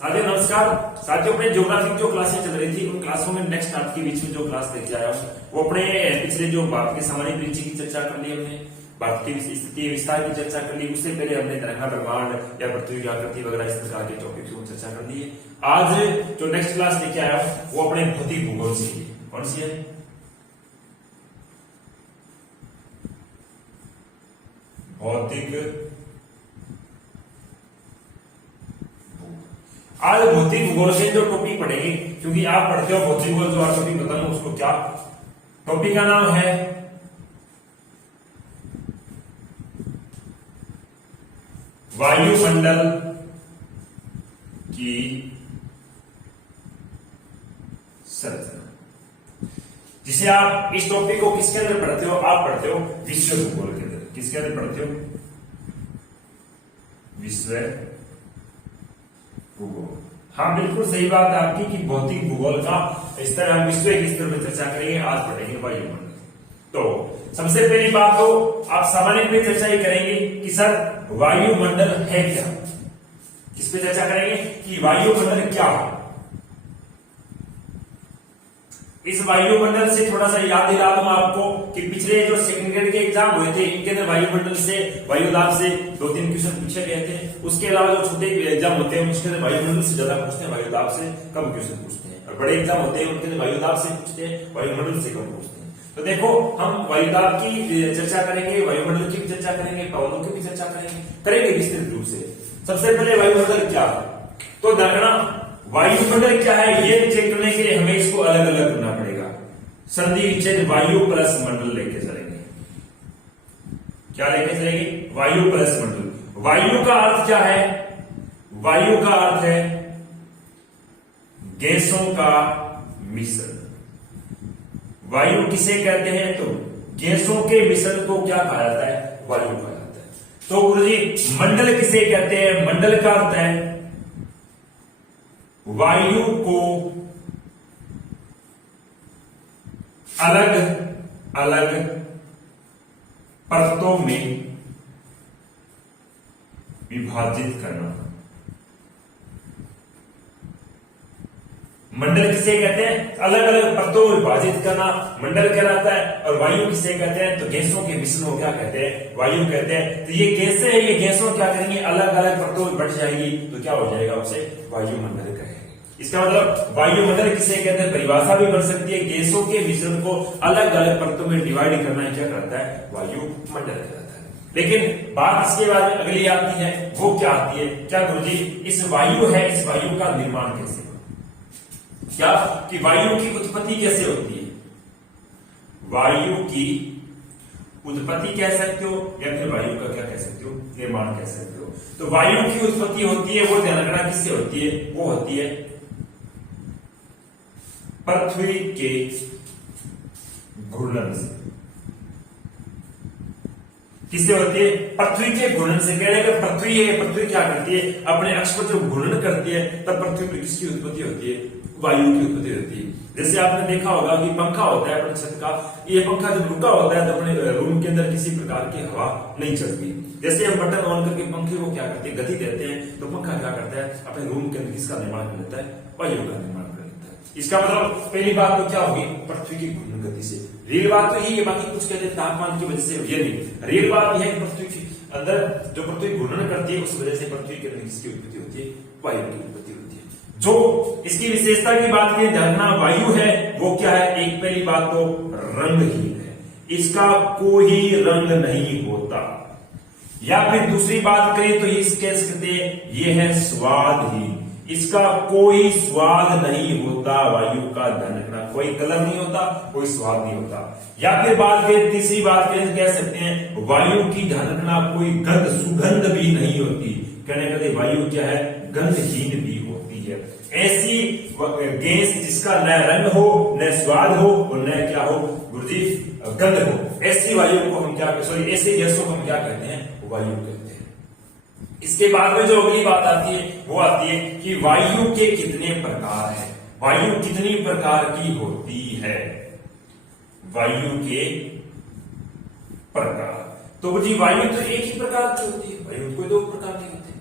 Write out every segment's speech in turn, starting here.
साथियों नमस्कार। साथियों अपने ज्योग्राफी जो क्लासें चल रही थी उन क्लासों में नेक्स्ट आपके बीच में जो क्लास लेके आया हूँ वो अपने पिछले जो भारत के सामान्य परिचय की चर्चा कर ली हमने, भारत की स्थिति विस्तार की चर्चा कर ली। उससे पहले हमने तरंगा ब्रह्मांड या पृथ्वी की आकृति वगैरह इस प्रकार के टॉपिक को चर्चा कर ली है। आज जो नेक्स्ट क्लास लेके आया हूँ वो अपने भौतिक भूगोल से है। कौन सी है? भौतिक। आज भौतिक भूगोल के जो टॉपिक पढ़ेंगे, क्योंकि आप पढ़ते हो भौतिक भूगोल, जो आज टॉपिक बताऊंगा उसको क्या टॉपिक का नाम है वायुमंडल की संरचना। जिसे आप इस टॉपिक को किसके अंदर पढ़ते हो? आप पढ़ते हो विश्व भूगोल के अंदर। किसके अंदर पढ़ते हो? विश्व भूगोल। हाँ बिल्कुल सही बात है आपकी कि भौतिक भूगोल का स्तर हम विश्व के स्तर पर चर्चा करेंगे। आज पढ़ेंगे वायुमंडल। तो सबसे पहली बात तो आप सामान्य पे चर्चा ही करेंगे कि सर वायुमंडल है क्या। किस पे चर्चा करेंगे कि वायुमंडल क्या है। इस वायुमंडल से थोड़ा सा याद दिला दूं आपको कि पिछले जो सेकंड ग्रेड के एग्जाम हुए थे इनके अंदर वायुमंडल से, वायुदाब से 2-3 क्वेश्चन पूछे गए थे। उसके अलावा जो छोटे एग्जाम होते हैं उसके अंदर वायुमंडल से ज्यादा पूछते हैं, वायुदाब से कम क्वेश्चन पूछते हैं। और बड़े एग्जाम होते हैं उनके अंदर वायुदाब से पूछते हैं, वायुमंडल से कम पूछते हैं। तो देखो हम वायुदाब की चर्चा करेंगे, वायुमंडल की भी चर्चा करेंगे, पवनों की भी चर्चा करेंगे विस्तृत रूप से। सबसे पहले वायुमंडल क्या है तो देखना, वायुमंडल क्या है ये चेक करने के लिए हमें इसको अलग अलग करना पड़ेगा। संधि विच्छेद वायु प्लस मंडल लेके चलेंगे। क्या लेके चलेंगे? वायु प्लस मंडल। वायु का अर्थ क्या है? वायु का अर्थ है गैसों का मिश्रण। वायु किसे कहते हैं? तो गैसों के मिश्रण को क्या कहा जाता है? वायु कहा जाता है। तो गुरुजी मंडल किसे कहते हैं? मंडल का अर्थ है वायु को अलग अलग परतों में विभाजित करना। मंडल किसे कहते हैं? अलग अलग परतों में विभाजित करना मंडल कहलाता है। और वायु किसे कहते हैं? तो गैसों के मिश्रण को क्या कहते हैं? वायु कहते हैं। तो ये गैसें हैं, ये गैसों क्या करेंगे? अलग अलग परतों में बढ़ जाएगी तो क्या हो जाएगा? उसे वायुमंडल कहेंगे। इसका मतलब वायुमंडल किसे कहते हैं? परिभाषा भी बन सकती है, गैसों के मिश्रण को अलग अलग परतों में डिवाइड करना क्या करता है? वायुमंडल कहलाता है। लेकिन बात इसके बाद में अगली आती है, वो क्या आती है? क्या गुरुजी इस वायु है, इस वायु का निर्माण कैसे? क्या कि वायु की उत्पत्ति कैसे होती है? वायु की उत्पत्ति कह सकते हो या फिर वायु का क्या कह सकते हो? निर्माण कह सकते हो। तो वायु की उत्पत्ति होती है, वो ध्यान रखना किससे होती है? वो होती है पृथ्वी के घूर्णन से। किससे होती है? पृथ्वी के घूर्णन से। कहने का पृथ्वी है, पृथ्वी क्या करती है? अपने अक्ष पर जब घूर्णन करती है तब पृथ्वी पर किसकी उत्पत्ति होती है? वायु की उत्पत्ति होती है। जैसे आपने देखा होगा कि पंखा होता है अपने छत का, ये पंखा जब रुका होता है तो अपने रूम के अंदर किसी प्रकार की हवा नहीं चलती। जैसे हम बटन ऑन करके पंखे को क्या करते हैं? गति देते हैं तो पंखा क्या करता है? अपने रूम के अंदर किसका निर्माण कर लेता है? वायु का निर्माण कर लेता है। इसका मतलब पहली बात तो क्या होगी? पृथ्वी की घूर्णन गति से। रियल बात तो यही है, बाकी कुछ कहते हैं तापमान की वजह से, ये नहीं। रियल बात यह है पृथ्वी के अंदर जो पृथ्वी घूर्णन करती है उस वजह से पृथ्वी के अंदर किसकी उत्पत्ति होती है? वायु की उत्पत्ति होती है। जो इसकी विशेषता की बात करें, जानना वायु है वो क्या है? एक पहली बात तो रंगहीन है, इसका कोई रंग नहीं होता। या फिर दूसरी बात करें तो इस कह सकते हैं ये है स्वादहीन, इसका कोई स्वाद नहीं होता। वायु का ध्यान रखना, कोई कलर नहीं होता, कोई स्वाद नहीं होता। या फिर बात करें, तीसरी बात करें कह सकते हैं वायु की ध्यान रखना कोई गंध, सुगंध भी नहीं होती। कहने का वायु क्या है? गंधहीन भी होती है। ऐसी गैस जिसका न रंग हो, न स्वाद हो और न क्या हो गुरुजी? गंध हो, ऐसी वायु को हम क्या, सॉरी ऐसी गैसों को हम क्या कहते हैं? वायु कहते हैं। इसके बाद में जो अगली बात आती है वो आती है कि वायु के कितने प्रकार है? वायु कितनी प्रकार की होती है? वायु के प्रकार। तो जी वायु तो एक ही प्रकार की होती है, वायु कोई दो प्रकार की होती है।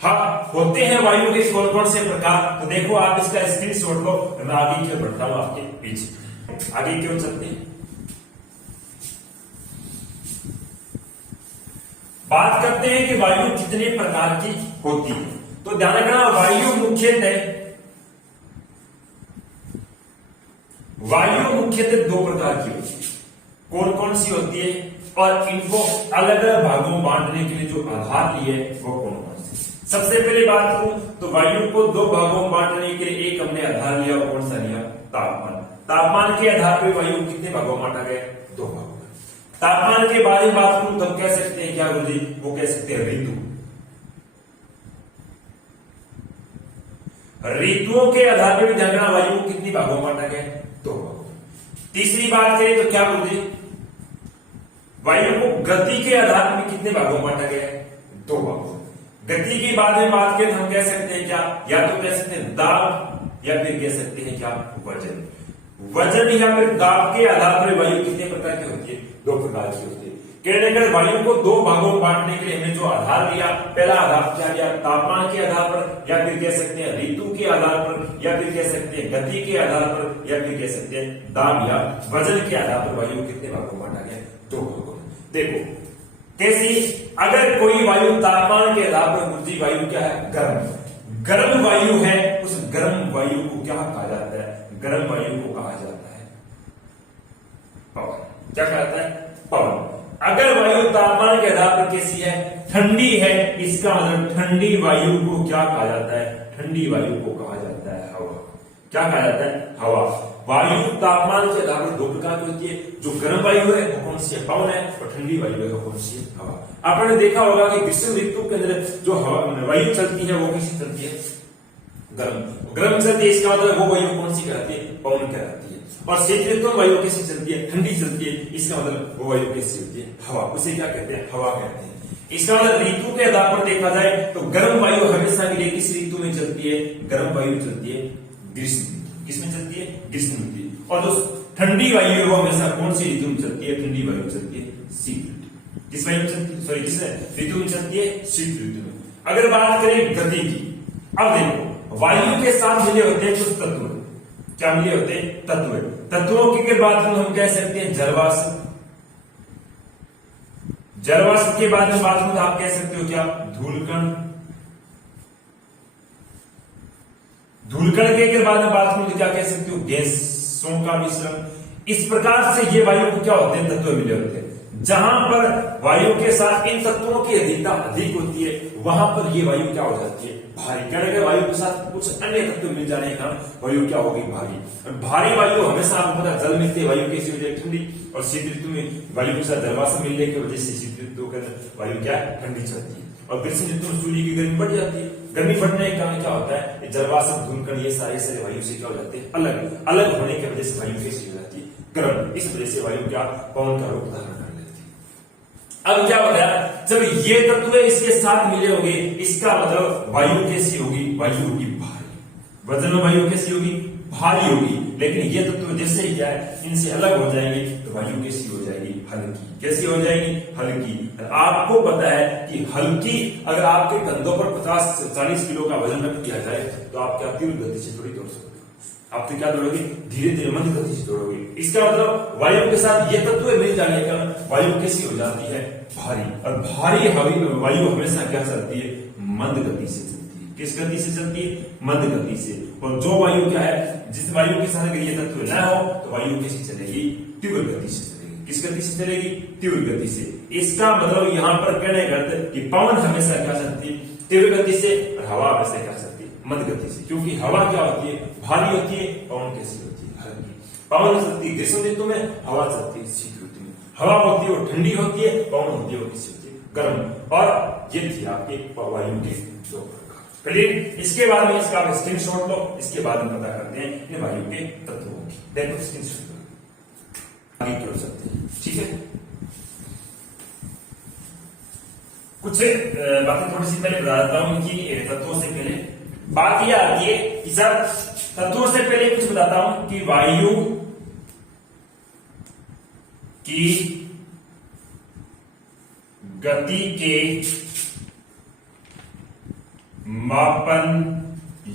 हाँ, होते हैं वायु के कौन कौन से प्रकार। तो देखो आप इसका स्क्रीनशॉट लो, मैं आगे क्यों बढ़ता हूं आपके पीछे, आगे क्यों चलते हैं। बात करते हैं कि वायु कितने प्रकार की होती है। तो ध्यान रखना, वायु मुख्यतः दो प्रकार की होती है। कौन कौन सी होती है और इनको अलग अलग भागों में बांटने के लिए जो आधार लिए वो कौन कौन से। सबसे पहले बात करूं तो वायु को दो भागों में बांटने के लिए एक हमने आधार लिया, कौन सा लिया, तापमान। तापमान के आधार पर वायु कितने भागों में बांटा गया, दो भागों में। तापमान के बारे में बात करूं तब कह सकते हैं क्या गुरुजी, वो कह सकते हैं ऋतु। ऋतुओं के आधार पर भी ध्यान रखना वायु को कितनी भागों में बांटा गया, दो भागों। तीसरी बात करें तो क्या गुरुजी, वायु को गति के आधार पर कितने भागों में बांटा गया है, दो भागों। गति की बात में बात करें तो हम कह सकते हैं क्या, या तो कह सकते हैं दाब या फिर कह सकते हैं क्या, वजन। वजन या फिर दाब के आधार पर वायु कितने प्रकार की होती है, दो प्रकार की होती है। कहने का वायु को दो भागों में बांटने के लिए हमने जो आधार लिया, पहला आधार क्या लिया, तापमान के आधार पर, या फिर कह सकते हैं ऋतु के आधार पर, या फिर कह सकते हैं गति के आधार पर, या फिर कह सकते हैं दाब या वजन के आधार पर वायु कितने भागों में बांटा गया, दो भागों में। देखो कैसी, अगर कोई वायु तापमान के आधार पर गुरुजी वायु क्या है, गर्म, गर्म वायु है, उस गर्म वायु को क्या कहा जाता है, गर्म वायु को कहा जाता है पवन। क्या कहा जाता है, पवन। अगर वायु तापमान के आधार पर कैसी है, ठंडी है, इसका मतलब ठंडी वायु को क्या कहा जाता है, ठंडी वायु को कहा जाता है हवा। क्या कहा जाता है, हवा। वायु तापमान के आधार पर दो प्रकार की होती है, जो गर्म वायु है वो कौन सी है, पवन है, और ठंडी वायु है वो कौन सी है, हवा। आपने देखा होगा कि ग्रीष्म ऋतु के अंदर जो हवा वायु चलती है वो किसी चलती है, गर्म। गर्म चलती है, इसका मतलब वो वायु कौन सी कहलाती है, पवन कहलाती है। और शीत ऋतु में वायु कैसी चलती है, ठंडी चलती है, इसका मतलब वो वायु कैसी होती है, हवा। उसे क्या कहते हैं, हवा कहते हैं। इसका मतलब ऋतु के आधार पर देखा जाए तो गर्म वायु हमेशा के लिए किस ऋतु में चलती है, गर्म वायु चलती है ग्रीष्म ऋतु। किसमें चलती है, ग्रीष्म ऋतु। और जो ठंडी वायु है वो हमेशा कौन सी ऋतु में चलती है, ठंडी वायु चलती है शीत ऋतु। किस वायु में चलती है, सॉरी किस ऋतु में चलती है, शीत ऋतु में। अगर बात करें गति की, अब देखो वायु के साथ मिले होते हैं कुछ तत्व। क्या मिले होते हैं, तत्व। तत्वों की बात हम कह सकते हैं जलवाष्प। जलवाष्प के बाद में बात करूं तो आप कह सकते हो क्या, धूलकण। धूलकण के बाद में बात करूं तो क्या कह सकते हो, गैसों का मिश्रण। इस प्रकार से ये वायु को क्या होते हैं, तत्व मिले होते हैं। जहां पर वायु के साथ इन तत्वों की अधिकता अधिक होती है वहां पर ये वायु क्या हो जाती है, भारी। कहने के वायु के साथ कुछ अन्य तत्व मिल जाने के कारण वायु क्या होगी, भारी। भारी वायु हमेशा आपको पता, जल मिलते वायु कैसी हो जाए, ठंडी। और शीत ऋतु में वायु के साथ जलवाष्प मिलने की वजह से शीत ऋतु के अंदर वायु क्या है, ठंडी चलती है। और ग्रीष्म ऋतु में सूर्य की गर्मी बढ़ जाती है। गर्मी बढ़ने के कारण क्या होता है, जलवाष्प, धूलकण, ये सारे सारे वायु से क्या हो जाते हैं, अलग अलग होने की वजह से वायु कैसी हो जाती है, गर्म। इस वजह से वायु क्या, पवन का रूप धारण कर लेती है। अब क्या होता है, जब ये तत्व इसके साथ मिले होंगे, इसका मतलब वायु कैसी होगी, वायु होगी भारी। वजन में वायु कैसी होगी, भारी होगी। लेकिन ये तत्व जैसे ही क्या है, इनसे अलग हो जाएंगे तो वायु कैसी हो जाएगी, हल्की। कैसी हो जाएगी, हल्की। आपको पता है कि हल्की, अगर आपके कंधों पर 50 से 40 किलो का वजन रख दिया जाए तो आप क्या तीव्र गति से थोड़ी दौड़ सकते हो। आप तो क्या दौड़ोगे, धीरे धीरे मंद गति से दौड़ोगे। इसका मतलब वायु के साथ ये तत्व मिल जाने का वायु कैसी हो जाती है, भारी। और भारी वायु हमेशा क्या चलती है, मंद गति से चलती है। किस गति से चलती है, मंद गति से। और जो वायु क्या है, जिस वायु के साथ अगर ये तत्व न हो तो वायु कैसी चलेगी, तीव्र गति से चलेगी। किस गति से चलेगी, तीव्र गति से। इसका मतलब यहाँ पर कहने का अर्थ कि पवन हमेशा क्या चलती है, तीव्र गति से, और हवा हमेशा क्या चलती है, मंद गति से। क्योंकि हवा क्या होती है, भारी होती है, पवन कैसी होती है, हल्की। पवन चलती है ग्रीष्म ऋतु में, हवा चलती है शीत ऋतु में। हवा होती है वो ठंडी होती है, पवन होती है वो कैसी होती है, गर्म। और ये थी आपके वायु के दो प्रकार। इसके बाद में इसका स्क्रीनशॉट लो, इसके बाद में पता करते हैं इन वायु के तत्वों की। देखो स्क्रीनशॉट आगे कर सकते हैं, ठीक है। कुछ बातें थोड़ी सी पहले बता देता हूं कि तत्वों से पहले बात यह आती है कि सर तत्वों से पहले कुछ बताता हूं कि वायु की गति के मापन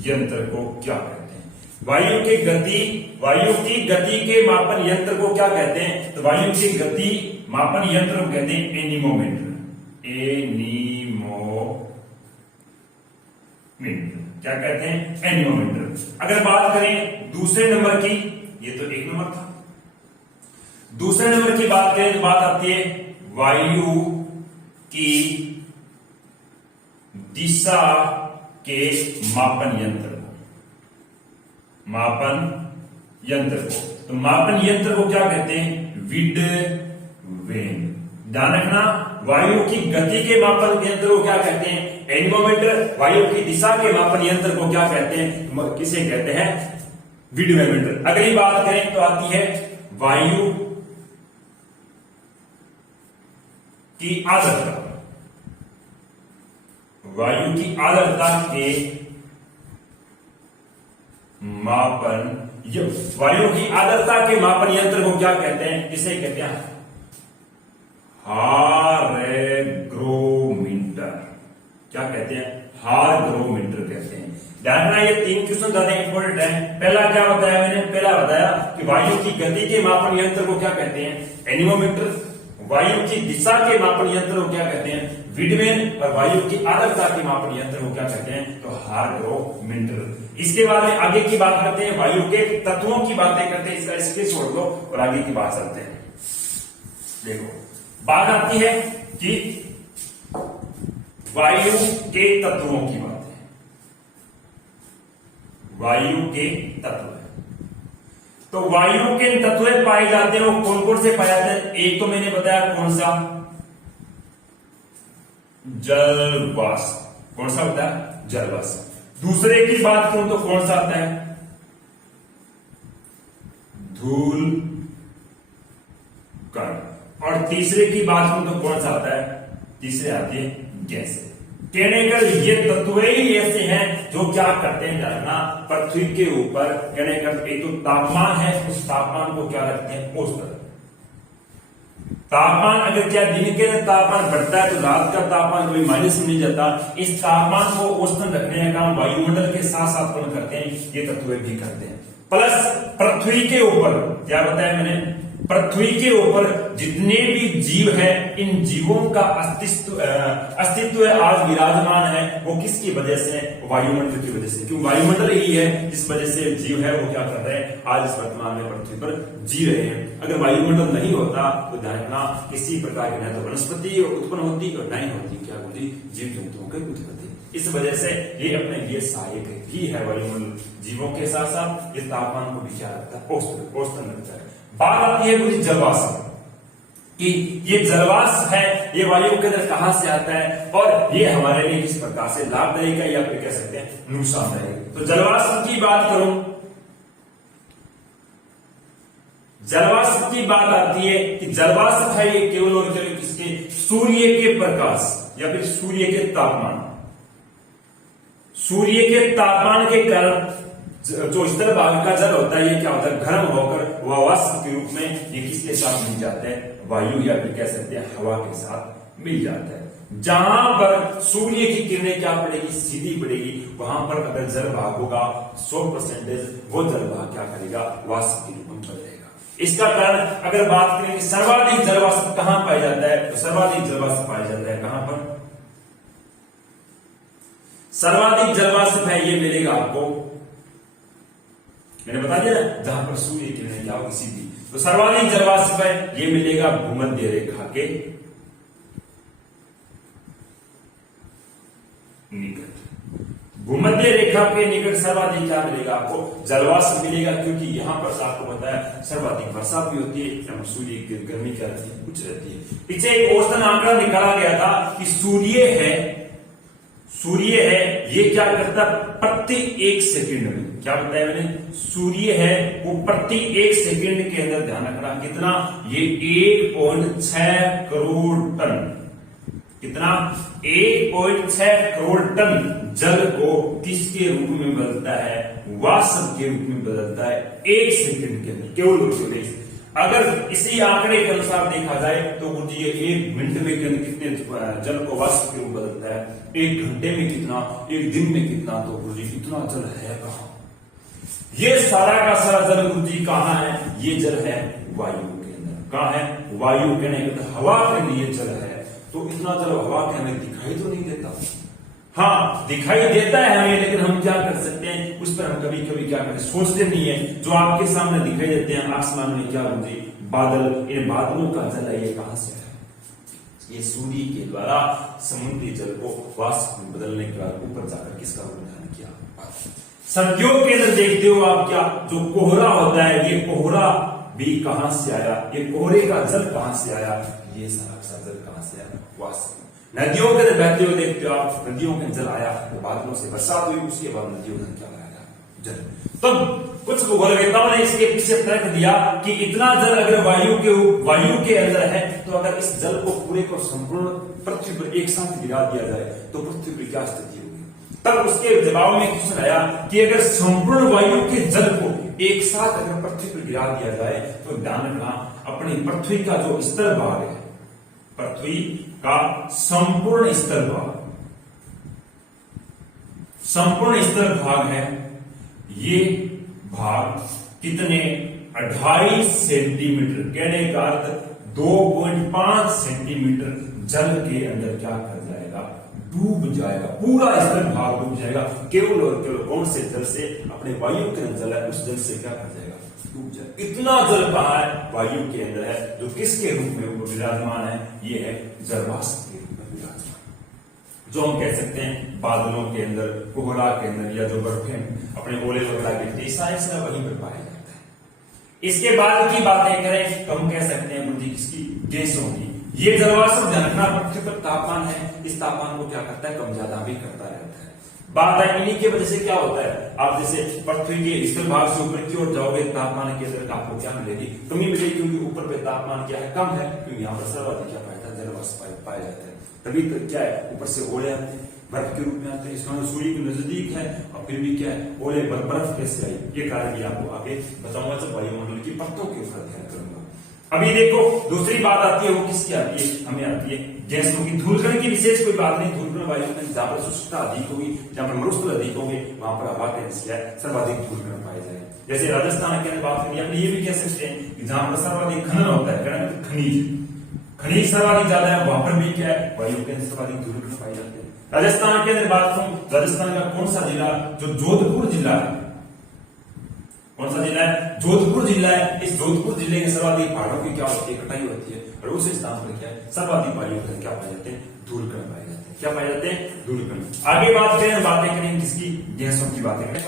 यंत्र को क्या कहते हैं? वायु की गति के मापन यंत्र को क्या कहते हैं? तो वायु की गति मापन यंत्र को कहते हैं एनीमोमीटर। क्या कहते हैं? एनीमोमीटर। अगर बात करें दूसरे नंबर की, ये तो एक नंबर था, दूसरे नंबर की बात करें तो बात आती है वायु की दिशा के मापन यंत्र को। तो मापन यंत्र को क्या कहते हैं? विडवेन। ध्यान रखना, वायु की गति के मापन यंत्र को क्या कहते हैं? एनीमोमीटर। वायु की दिशा के मापन यंत्र को क्या कहते हैं? किसे कहते हैं? विडवेमीटर। अगली बात करें तो आती है वायु की आर्द्रता। वायु की आर्द्रता के मापन, वायु की आर्द्रता के मापन यंत्र को क्या कहते हैं? इसे कहते हैं हारग्रोमीटर। क्या कहते हैं? हारग्रोमीटर कहते हैं। ध्यान रखना, ये 3 क्वेश्चन ज्यादा इंपॉर्टेंट है। पहला क्या बताया मैंने? पहला बताया कि वायु की गति के मापन यंत्र को क्या कहते हैं? एनीमोमीटर। वायु की दिशा के मापन यंत्र को क्या कहते हैं? विडवेन। और वायु की आर्द्रता के मापन यंत्र को क्या कहते हैं? तो हारग्रोमीटर। इसके बाद में आगे की बात करते हैं, वायु के तत्वों की बातें करते हैं। इसका स्पेस छोड़ दो और आगे की बात करते हैं। देखो, बात आती है कि वायु के तत्वों की बात है। वायु के तत्व, तो वायु के तत्व पाए जाते हैं, वो कौन कौन से पाए जाते हैं? एक तो मैंने बताया कौन सा? जलवाष्प। कौन सा होता है? जलवाष्प। दूसरे की बात करूं तो कौन सा आता है? धूल कण। और तीसरे की बात करूं तो कौन सा आता है? तीसरे आते हैं गैस। कहने का ये तत्व ही ऐसे हैं जो क्या करते हैं? जानना, पृथ्वी के ऊपर कहने का एक तो तापमान है, उस तापमान को क्या रखते हैं? औसत तापमान। अगर क्या दिन के तापमान बढ़ता है तो रात का तापमान कभी माइनस में नहीं जाता। इस तापमान को औसतन रखने का काम वायुमंडल के साथ साथ कौन करते हैं? ये तत्व भी करते हैं। प्लस पृथ्वी के ऊपर क्या बताया मैंने? पृथ्वी के ऊपर जितने भी जीव हैं, इन जीवों का अस्तित्व आज विराजमान है। वो किसकी वजह से? वायुमंडल की वजह से। क्यों? वायुमंडल ही है जिस वजह से जीव है वो क्या कर रहे हैं? आज इस वर्तमान में पृथ्वी पर जी रहे हैं। अगर वायुमंडल नहीं होता तो ध्यान रखना, किसी प्रकार की न तो वनस्पति उत्पन्न होती और नहीं होती क्या होती? जीव जंतुओं की उत्पत्ति। इस वजह से ये अपने लिए सहायक ही है वायुमंडल। जीवों के साथ साथ ये तापमान को भी क्या रखता है? औसतन रखता है। बात आती है कुछ जलवाष्प कि ये जलवाष्प है, ये वायु के अंदर कहां से आता है और ये हमारे लिए किस प्रकार से लाभदायक है या फिर कह सकते हैं नुकसानदायक। तो जलवाष्प की बात करूं, जलवाष्प की बात आती है कि जलवाष्प है ये केवल और केवल किसके? सूर्य के प्रकाश या फिर सूर्य के तापमान। सूर्य के तापमान के कारण जो स्तर भाग का जल होता है, ये क्या होता है? गर्म होकर वह वाष्प के रूप में ये किसके साथ मिल जाते हैं? वायु या फिर कह सकते हैं हवा के साथ मिल जाता है। जहां पर सूर्य की किरणें क्या पड़ेगी? सीधी पड़ेगी। वहां पर अगर जल भाग होगा 100%, वो जल भाग क्या करेगा? वाष्प के रूप में बदलेगा। इसका कारण अगर बात करें कि सर्वाधिक जलवाष्प कहां पाया जाता है, तो सर्वाधिक जलवाष्प पाया जाता है कहां पर? सर्वाधिक जलवाष्प है ये मिलेगा आपको, मैंने बता दिया ना, जहां पर सूर्य किरणें क्या होगी? सीधी। तो सर्वाधिक जलवाष्प है ये मिलेगा भूमध्य रेखा के निकट। भूमध्य रेखा के निकट सर्वाधिक क्या मिलेगा आपको? जलवाष्प मिलेगा, क्योंकि यहां पर आपको पता है सर्वाधिक वर्षा भी होती है, सूर्य की गर्मी क्या रहती है? कुछ रहती है। पीछे एक औसतन आंकड़ा निकाला गया था कि सूर्य है ये क्या करता है? प्रति 1 सेकंड में, क्या बताया मैंने? सूर्य है वो प्रति 1 सेकंड के अंदर, ध्यान रखना कितना? ये 1.6 करोड़ टन। कितना? 1.6 करोड़ टन जल को किसके रूप में बदलता है? वाष्प के रूप में बदलता है 1 सेकंड के अंदर, केवल अगर इसी आंकड़े के अनुसार देखा जाए तो गुरुजी ये 1 मिनट में कितने जल को वाष्प के रूप बदलता है, 1 घंटे में कितना, 1 दिन में कितना, तो गुरुजी इतना जल है कहाँ? ये सारा का सारा जल गुरुजी कहाँ है? ये जल है वायु के अंदर। कहाँ है? वायु के अंदर, हवा के लिए जल है। तो इतना जल हवा के हमें दिखाई तो नहीं देता, हाँ दिखाई देता है हमें, लेकिन हम क्या कर सकते हैं उस पर हम कभी कभी क्या करते सोचते नहीं है। जो आपके सामने दिखाई देते हैं आसमान में, क्या होती बादल, इन बादलों का जल है, ये कहां से है? ये सूर्य के द्वारा समुद्री जल को वाष्प में बदलने के बाद ऊपर जाकर किसका रूप धारण किया? सर्दियों के अंदर देखते हो आप, क्या जो कोहरा होता है, ये कोहरा भी कहां से आया? ये कोहरे का जल कहां से आया? ये सारा जल कहां से आया? वाष्प। नदियों के अंदर बहते हुए देखते हो आप, नदियों के जल आया तो बादलों से बरसात हुई, उसके बाद नदियों में क्या आया? जल। तो कुछ भूगोलवेत्ताओं ने इसके पीछे तर्क दिया कि इतना जल अगर वायु के अंदर है, तो अगर इस जल को पूरे को संपूर्ण पृथ्वी पर एक साथ गिरा दिया जाए तो पृथ्वी पर क्या स्थिति होगी? तब उसके जवाब में क्वेश्चन आया कि अगर संपूर्ण वायु के जल को एक साथ अगर पृथ्वी पर गिरा दिया जाए तो ध्यान रखना, अपनी पृथ्वी का जो स्तर भाग है, पृथ्वी का संपूर्ण स्तर भाग है, ये भाग कितने? 2.5 सेंटीमीटर, कहने का अर्थ 2.5 सेंटीमीटर जल के अंदर क्या कर जाएगा? डूब जाएगा, पूरा स्तर भाग डूब जाएगा। केवल और केवल कौन से जल से? अपने वायु के अंदर जल है, उस जल से क्या कर जाएगा? डूब जाए। इतना जल कहां है? वायु के अंदर है, जो किसके रूप में विराजमान है? ये है जलवाष्प के रूप में विराजमान, जो हम कह सकते हैं बादलों के अंदर, कोहरा के अंदर, या जो बर्फें अपने ओले वगैरह गिरते हैं, साइंस में वहीं पर पाया जाता है। इसके बाद की बातें करें तो हम कह सकते हैं बुद्धि किसकी? गैसों की। ये जलवाष्प जानना पृथ्वी पर तापमान है, इस तापमान को क्या करता है? कम ज्यादा भी करता रहता है। बात है इन्हीं की वजह से क्या होता है, आप जैसे पृथ्वी के स्थल भाग से ऊपर की ओर जाओगे, तापमान के अंदर आपको क्या मिलेगी? कमी मिलेगी, क्योंकि ऊपर पे तापमान क्या है? कम है, क्योंकि यहाँ पर सर्वाधिक क्या पाया जाता है? जलवाष्प पाया जाता है। तभी तो क्या है, ऊपर से ओले आते हैं, बर्फ के रूप में आते हैं, इसका सूर्य के नजदीक है, और फिर भी क्या है, ओले बर्फ कैसे आई? ये कारण भी आपको आगे बताऊंगा जब वायुमंडल की परतों के ऊपर ध्यान करूंगा। अभी देखो दूसरी बात आती है, वो किसकी आती है? हमें आती है गैसों की। धूलकण की विशेष कोई बात नहीं, धूलकण वायु में जहां पर शुष्कता अधिक होगी, जहां पर मरुस्थल अधिक होंगे, वहां पर हवा के क्या है? सर्वाधिक धूलकण पाए जाए। जैसे राजस्थान के अंदर बात करिए, अपने ये भी कह सकते हैं कि जहां पर सर्वाधिक खनन होता है, खनिज सर्वाधिक ज्यादा है, वहां पर भी क्या है? वायु के अंदर सर्वाधिक धूलकण पाए जाते हैं। राजस्थान के अंदर बात करूं, राजस्थान का कौन सा जिला? जो जोधपुर जिला है, कौन सा जिला है? जोधपुर जिला है। इस जोधपुर जिले के सर्वाधिक पहाड़ों की क्या होती है? कटाई होती है, और उस स्थान पर क्या है? सर्वाधिक वायु क्या पाए जाते हैं? धूलकण पाए जाते हैं। क्या पाए जाते हैं? धूलकण। आगे बातें करें किसकी? गैसों की बातें करें,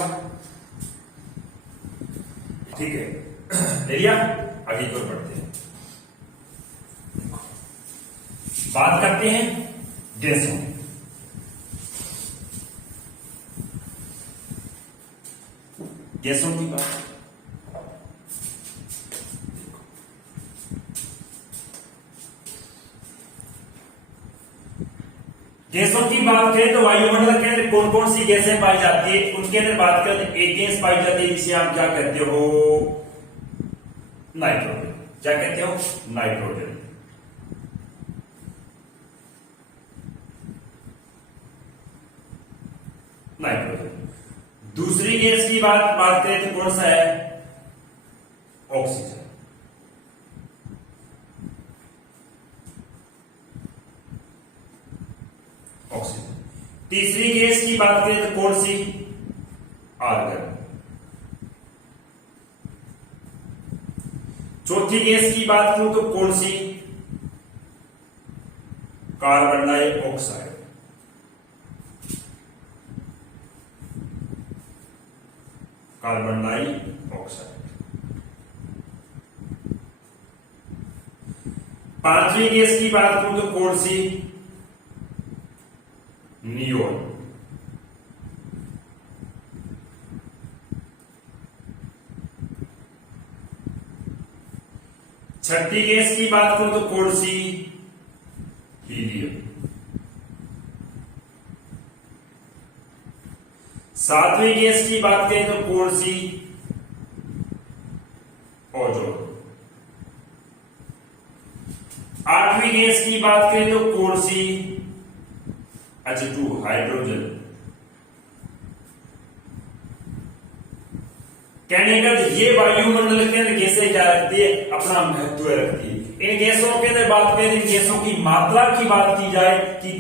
ठीक है एरिया। आगे की ओर बढ़ते हैं, बात करते हैं गैसों। गैसों की बात, गैसों की बात करें तो वायुमंडल के अंदर कौन कौन सी गैसें पाई जाती है? उनके अंदर बात करें तो एक गैस पाई जाती है जिसे आप क्या कहते हो? नाइट्रोजन। क्या कहते हो? नाइट्रोजन। नाइट्रोजन। दूसरी गैस की बात करें तो कौन सा है? ऑक्सीजन। ऑक्सीजन। तीसरी गैस की बात करें तो कौन सी? आर्गन। चौथी गैस की बात करूं तो कौन सी? Carbon dioxide. Carbon dioxide. पांचवी गैस की बात करूं तो कौन सी? नियोन। छठी गैस की बात करूं तो कौन सी? हीलियम। सातवीं गैस की बात करें तो कौन सी? ओजोन। गैस की बात करें तो कौन सी, H2 हाइड्रोजन। कहने का ये वायुमंडल के अंदर गैसें क्या रखती है, अपना महत्व रखती है। इन गैसों के अंदर बात करें, इन गैसों की मात्रा की बात की जाए कि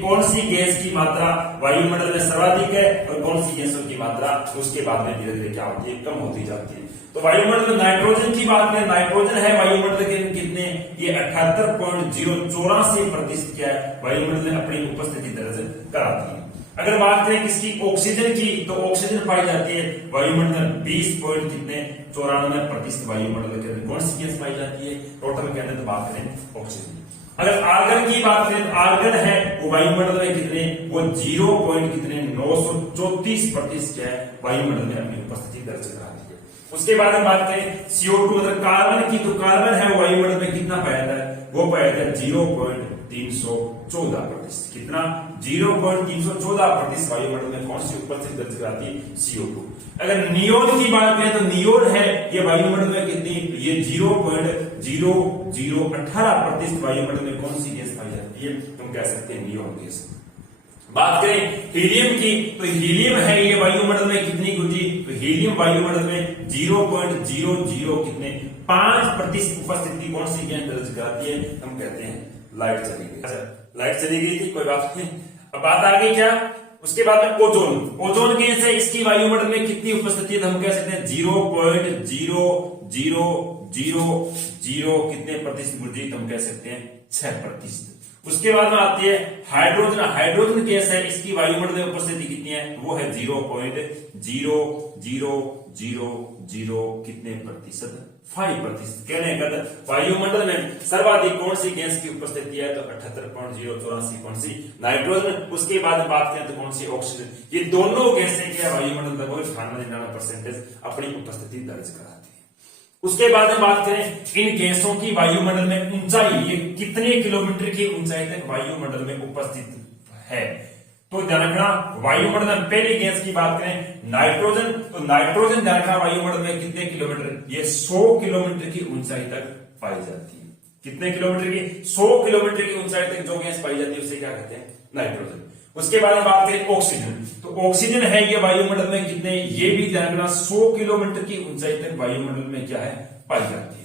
कौन सी गैस की मात्रा वायुमंडल में सर्वाधिक है और कौन सी गैसों की मात्रा उसके बाद में धीरे धीरे क्या होती है, कम होती जाती है। तो वायुमंडल में नाइट्रोजन की बात करें, नाइट्रोजन है वायुमंडल के कितने, ये 78.084% क्या है, वायुमंडल में अपनी उपस्थिति दर्ज कराती है। अगर बात करें किसकी, ऑक्सीजन की, तो ऑक्सीजन पाई जाती है वायुमंडल 20.94% वायुमंडल के अंदर कौन सी गैस पाई जाती है टोटल के अंदर, तो बात करें ऑक्सीजन। अगर आर्गन की बात करें, तो आर्गन है वो वायुमंडल में कितने, वो 0.934% क्या है, वायुमंडल में अपनी उपस्थिति दर्ज कराती है। उसके बाद हम बात करें CO2 मतलब कार्बन की, तो कार्बन है वायुमंडल में कितना पाया जाता है, वो पाया जाता है 0.314%। कितना, 0.314% वायुमंडल में कौन सी उपस्थिति दर्ज कराती है, CO2। अगर नियोन की बात करें तो नियोन है ये वायुमंडल में कितनी, ये 0.0018% वायुमंडल में कौन सी गैस पाई जाती है, तुम कह सकते हैं नियोन गैस। बात करें हीलियम की, तो हीलियम है ये वायुमंडल में कितनी गुरुजी, तो हीलियम वायुमंडल में 0.00 उपस्थिति कौन सी गैस दर्ज कराती है, हम कहते हैं लाइट चली गई। लाइट चली गई थी, कोई बात नहीं। अब बात आ गई क्या, उसके बाद में ओजोन। ओजोन गैस है, इसकी वायुमंडल में कितनी उपस्थिति है, तो हम कह सकते हैं 0.0000 कितने प्रतिशत गुरुजी, तो हम कह सकते हैं 6%। उसके बाद में आती है हाइड्रोजन। हाइड्रोजन गैस है, इसकी वायुमंडल में उपस्थिति कितनी है, वो है 0.0000 कितने प्रतिशत, 5%। कहने का वायुमंडल में सर्वाधिक कौन सी गैस की उपस्थिति है, तो 78.084 कौन सी, नाइट्रोजन। उसके बाद बात करें तो कौन सी, ऑक्सीजन। ये दोनों गैसें क्या वायुमंडल में 98% अपनी उपस्थिति दर्ज कराती है। उसके बाद में बात करें इन गैसों की वायुमंडल में ऊंचाई, ये कितने किलोमीटर की ऊंचाई तक वायुमंडल में उपस्थित है, तो ध्यान रखना वायुमंडल में पहली गैस की बात करें नाइट्रोजन, तो नाइट्रोजन ध्यान रखना वायुमंडल में कितने किलोमीटर, ये 100 किलोमीटर की ऊंचाई तक पाई जाती है। कितने किलोमीटर की, 100 किलोमीटर की ऊंचाई तक जो गैस पाई जाती है उसे क्या कहते हैं, नाइट्रोजन। उसके बाद में बात करें ऑक्सीजन, तो ऑक्सीजन है ये वायुमंडल में कितने, ये भी ध्यान रखना 100 किलोमीटर की ऊंचाई तक वायुमंडल में क्या है, पाई जाती है।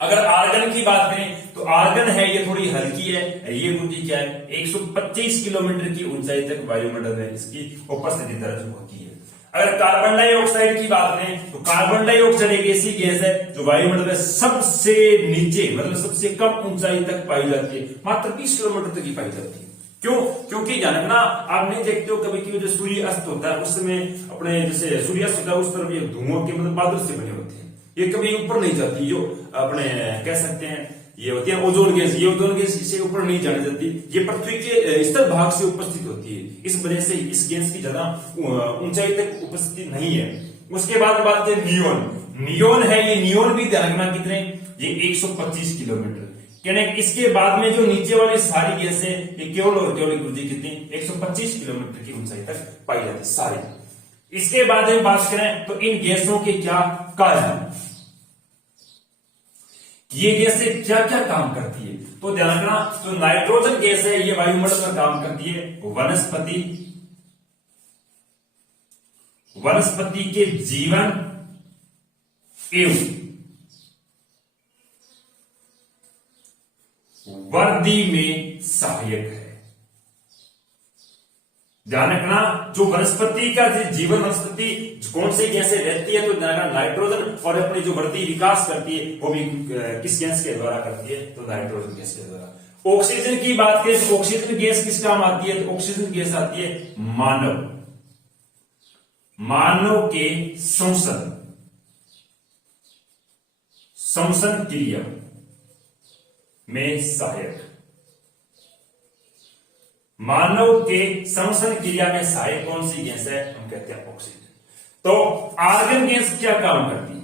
अगर आर्गन की बात करें तो आर्गन है ये थोड़ी हल्की है, ये गुरुजी क्या है, 125 किलोमीटर की ऊंचाई तक वायुमंडल में इसकी उपस्थिति दर्ज होती है। अगर कार्बन डाइऑक्साइड की बात करें तो कार्बन डाइऑक्साइड एक ऐसी गैस है जो वायुमंडल में सबसे नीचे मतलब सबसे कम ऊंचाई तक पाई जाती है, मात्र 20 किलोमीटर तक ही पाई जाती है। क्यों, क्योंकि जानना आप नहीं देखते हो कभी कभी जो सूर्य अस्त होता है उस समय अपने जैसे सूर्य अस्त होता है उस तरफ ये धुआं के मतलब बादल से बने होते हैं, ये कभी ऊपर नहीं जाती, जो अपने कह सकते हैं ये होती है ओजोन गैस, ये ओजोन गैस इससे ऊपर नहीं जाने जाती, ये पृथ्वी के स्थल भाग से उपस्थित होती है, इस वजह से इस गैस की ज्यादा ऊंचाई तक उपस्थिति नहीं है। उसके बाद बात करें नियोन। नियोन है ये, नियोन भी ध्यान रखना कितने, ये 125 किलोमीटर। कहने इसके बाद में जो नीचे वाली सारी गैस है ये केवल और केवल गुरुजी कितनी, 125 किलोमीटर की ऊंचाई तक पाई जाती है सारी। इसके बाद में बात करें तो इन गैसों के क्या कार्य, ये गैसें क्या क्या काम करती है, तो ध्यान रखना तो नाइट्रोजन गैस है ये वायुमंडल में काम करती है वनस्पति के जीवन एवं वृद्धि में सहायक है। ध्यान रखना जो वनस्पति का जीवन, वनस्पति कौन सी गैसें रहती है, तो नाइट्रोजन, और अपनी जो वृद्धि विकास करती है वो भी किस गैस के द्वारा करती है, तो नाइट्रोजन गैस के द्वारा। ऑक्सीजन की बात करें तो ऑक्सीजन गैस किस काम आती है, तो ऑक्सीजन गैस आती है मानव के श्वसन क्रिया में सहायक। मानव के श्वसन क्रिया में सहायक कौन सी गैस है, हम कहते हैं ऑक्सीजन। तो आर्गन गैस क्या काम करती है,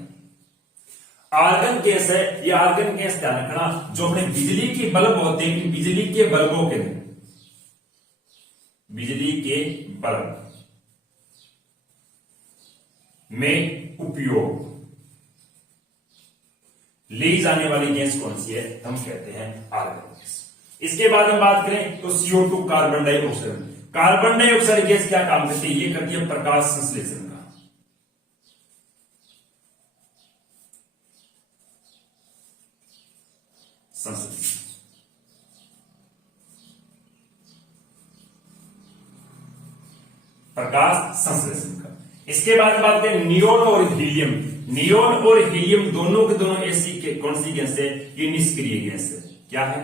आर्गन गैस है ये, आर्गन गैस ध्यान रखना जो अपने बिजली के बल्ब होते हैं, बिजली के बल्बों के बिजली के बल्ब में उपयोग ले जाने वाली गैस कौन सी है, हम कहते हैं आर्गन गैस। इसके बाद हम बात करें तो CO2 carbon dioxide. Carbon dioxide gas क्या काम करती है, ये करती है प्रकाश संश्लेषण का। प्रकाश संश्लेषण का। इसके बाद बात करें नियोन और हीलियम। नियोन और हीलियम दोनों के दोनों ऐसी कौन सी गैस है, ये निष्क्रिय गैस है। क्या है,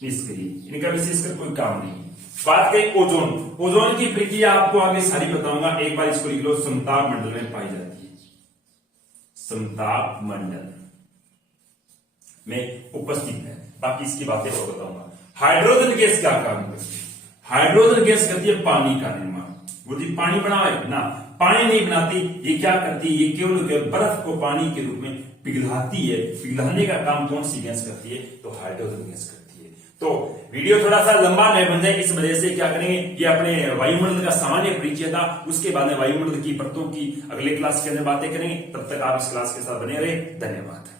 निष्क्रिय, इनका विशेषकर कोई काम नहीं। बात करें ओजोन। ओजोन की प्रक्रिया आपको आगे सारी बताऊंगा, एक बार इसको लिख लो, समताप मंडल में पाई जाती है। समताप मंडल में उपस्थित है, बाकी इसकी बातें और बताऊंगा। हाइड्रोजन गैस क्या काम करती है, हाइड्रोजन गैस करती है पानी का निर्माण। वो पानी बनाए ना, पानी नहीं बनाती, ये क्या करती है, ये केवल बर्फ को पानी के रूप में पिघलाती है। पिघलाने का काम कौन सी गैस करती है, तो हाइड्रोजन गैस करती है। तो वीडियो थोड़ा सा लंबा नहीं बन जाए, इस वजह से क्या करेंगे, ये अपने वायुमंडल का सामान्य परिचय था, उसके बाद में वायुमंडल की परतों की अगले क्लास के अंदर बातें करेंगे। तब तक आप इस क्लास के साथ बने रहे। धन्यवाद।